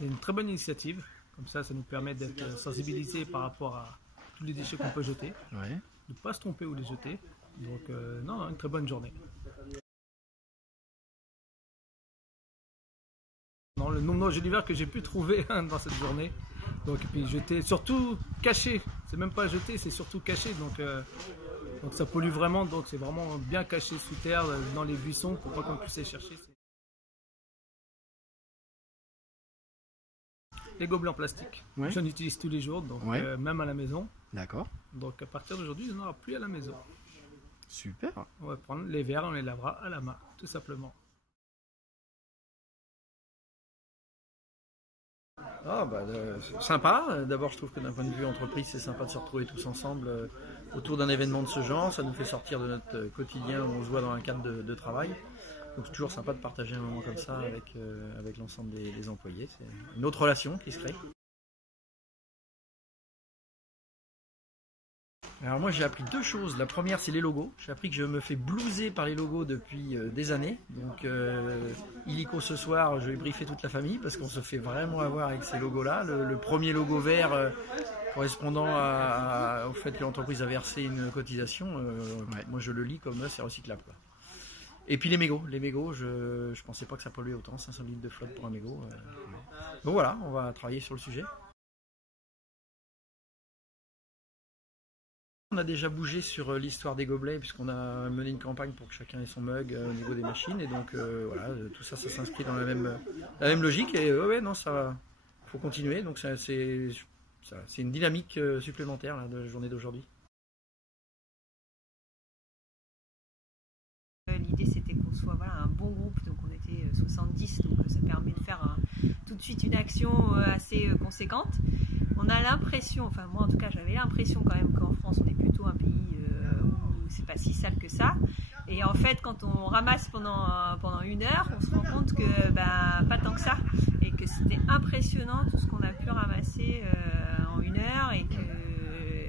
C'est une très bonne initiative. Comme ça nous permet d'être sensibilisés par rapport à tous les déchets qu'on peut jeter, Ouais. de ne pas se tromper où les jeter. Donc non, une très bonne journée. Non, le nombre d'engins d'hiver que j'ai pu trouver dans cette journée. Donc puis jeter, surtout caché. C'est même pas jeter, c'est surtout caché. Donc ça pollue vraiment. Donc c'est vraiment bien caché sous terre, dans les buissons, pour pas qu'on puisse les chercher. Les gobelets en plastique. Ouais. J'en utilise tous les jours, donc Ouais. même à la maison. D'accord. Donc à partir d'aujourd'hui, il n'y en aura plus à la maison. Super. On va prendre les verres, on les lavera à la main, tout simplement. Ah bah sympa. D'abord je trouve que d'un point de vue entreprise c'est sympa de se retrouver tous ensemble autour d'un événement de ce genre. Ça nous fait sortir de notre quotidien où on se voit dans un cadre de travail. Donc c'est toujours sympa de partager un moment comme ça avec l'ensemble des employés. C'est une autre relation qui se crée. Alors moi j'ai appris deux choses. La première c'est les logos. J'ai appris que je me fais blouser par les logos depuis des années. Donc illico ce soir je vais briefer toute la famille parce qu'on se fait vraiment avoir avec ces logos là. Le premier logo vert correspondant au fait que l'entreprise a versé une cotisation, ouais, moi je le lis comme c'est recyclable quoi. Et puis les mégots, je pensais pas que ça polluait autant, 500 litres de flotte pour un mégot. Donc voilà, on va travailler sur le sujet. On a déjà bougé sur l'histoire des gobelets puisqu'on a mené une campagne pour que chacun ait son mug au niveau des machines et donc voilà, tout ça s'inscrit dans la même logique et ouais non ça faut continuer donc c'est une dynamique supplémentaire là, de la journée d'aujourd'hui. L'idée c'était qu'on soit un bon groupe, donc on était 70, donc ça permet de faire tout de suite une action assez conséquente. On a l'impression, enfin moi en tout cas j'avais l'impression quand même qu'en France on est plutôt un pays où c'est pas si sale que ça. Et en fait quand on ramasse pendant une heure, on se rend compte que pas tant que ça. Et que c'était impressionnant tout ce qu'on a pu ramasser en une heure et que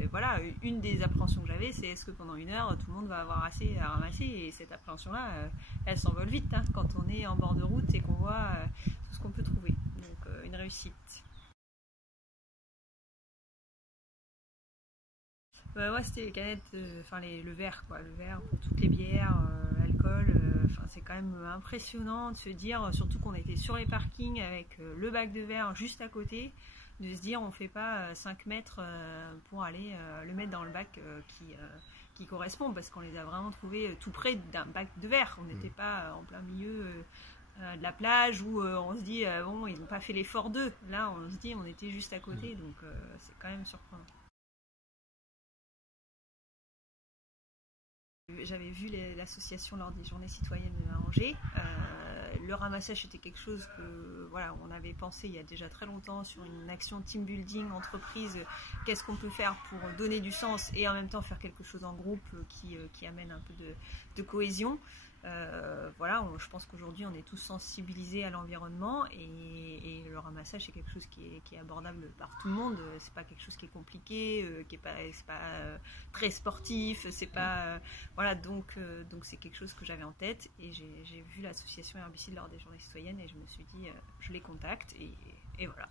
voilà, une des appréhensions que j'avais, c'est est-ce que pendant une heure, tout le monde va avoir assez à ramasser et cette appréhension-là, elle s'envole vite quand on est en bord de route et qu'on voit tout ce qu'on peut trouver. Donc une réussite. Ouais, c'était les canettes, le verre quoi, le verre pour toutes les bières, l'alcool. C'est quand même impressionnant de se dire, surtout qu'on était sur les parkings avec le bac de verre juste à côté, de se dire on fait pas 5 mètres pour aller le mettre dans le bac qui correspond, parce qu'on les a vraiment trouvés tout près d'un bac de verre. On n'était pas en plein milieu de la plage où on se dit bon, ils n'ont pas fait l'effort d'eux. Là on se dit on était juste à côté, donc c'est quand même surprenant. J'avais vu l'association lors des journées citoyennes à Angers. Le ramassage était quelque chose que voilà, on avait pensé il y a déjà très longtemps sur une action team building, entreprise, qu'est-ce qu'on peut faire pour donner du sens et en même temps faire quelque chose en groupe qui amène un peu de cohésion. Voilà, je pense qu'aujourd'hui on est tous sensibilisés à l'environnement et le ramassage c'est quelque chose qui est abordable par tout le monde. C'est pas quelque chose qui est compliqué, c'est pas très sportif, c'est pas voilà, donc c'est quelque chose que j'avais en tête et j'ai vu l'association Herbicide lors des journées citoyennes et je me suis dit je les contacte et voilà.